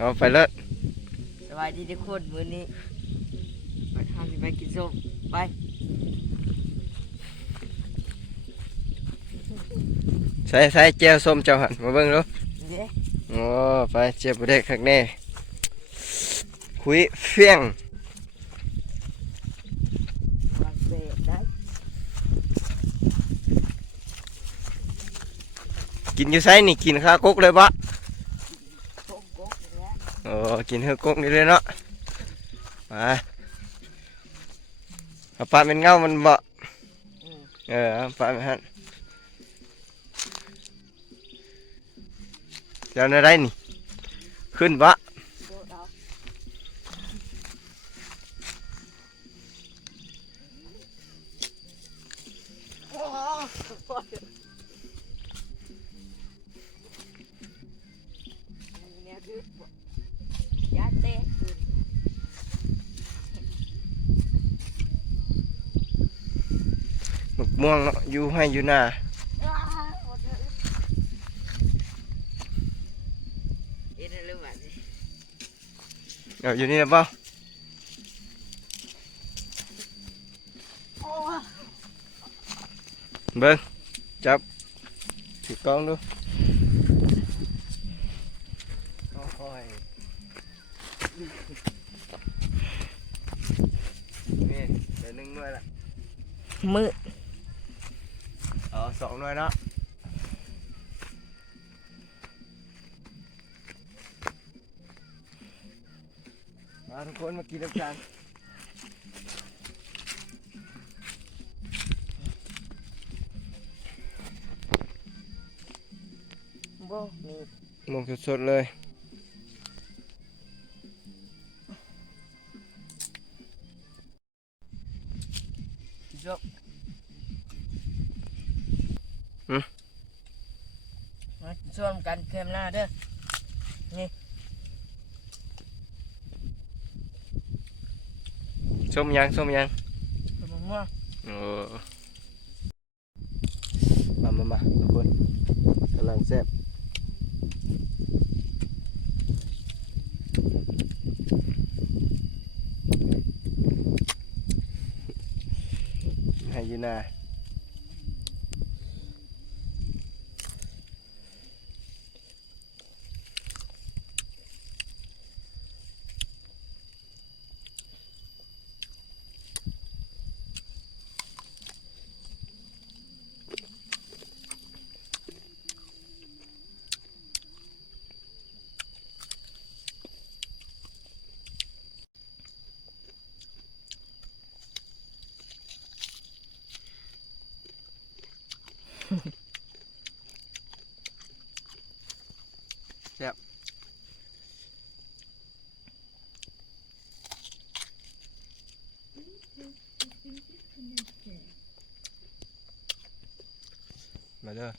เอาไปเลย สบายดีทุกคนมื้อนี้ไปทำสิไปกินส้มไป ใส่แจ่วส้มเจ้าหันมาเบิ่งดู เด้ โอ้ไปเจ็บบ่ได้คักแน่คุยเฟี้ยง วางเศษได้ กินอยู่ไสนี่กินข้าวกกเลยบ่ ต้มกบนี่แหละ โอ้กินเฮือกกนี่เลยเนาะมาเอาปลาเป็นเงามันบ่ อืม เอาปลาเป็นหั่นเจ้าได้นี่ขึ้นบ่ โดดเอาโอ้โหเนี่ยคือยาเตะขึ้น หมึกม่วงเนาะอยู่ให้อยู่หน้า อ้าโอ้เด้อเอ็นอะไรวะนี่ เอาอยู่นี่นะเปล่า โอ้ เบิ่งจับถือกล้องดูโอ้ยนี่เดี๋ยว1 หน่วยละ มือ เอา2 หน่วยเนาะมาทุกคนมากินน้ำกัน บ่มี ลงสดๆเลยจบ มาช่วมกันเค็มหน้าเด้อ ส้มยังส้มยัง เป็นมะม่วง โอ้มาทุกคนกำลังแซ่บให้อยูนาแซ่บมาเด้อ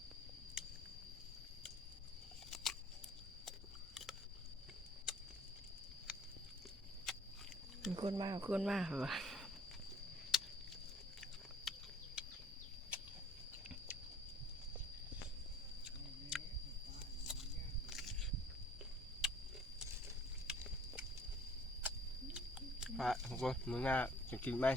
เป็นคนมากคนมากเหรอ ทุกคนมื้อหน้าจะกินไหม